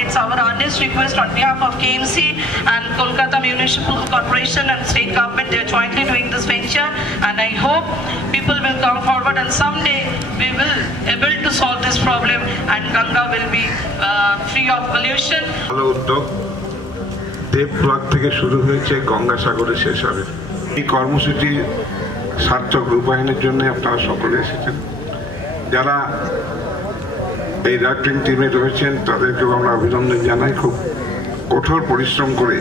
it's our earnest request on behalf of KMC and Kolkata Municipal Corporation and state government. They're jointly doing this venture, and I hope people will come forward and someday we will able to solve this problem and Ganga will be free of pollution. ভালো উদ্যোগ দেব ব্লক থেকে শুরু হয়েছে গঙ্গাসাগরে শেষ হবে। এই কর্মসূচি সার্থক রূপায়ণের জন্য আপনারা সকলে এসেছেন। যারা এই রাফটিং টিমে রয়েছেন তাদেরকেও আমরা অভিনন্দন জানাই। খুব কঠোর পরিশ্রম করে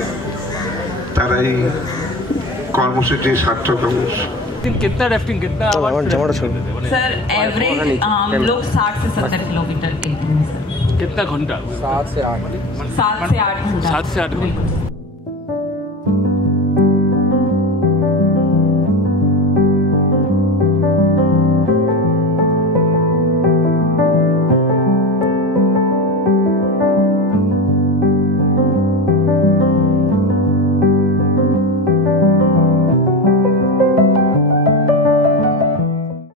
তারা এই কর্মসূচি সার্থক। कितना राफ्टिंग कितना सर एवरेज हम लोग 60 से 70 किलोमीटर के कितना घंटा 7 से 8 घंटा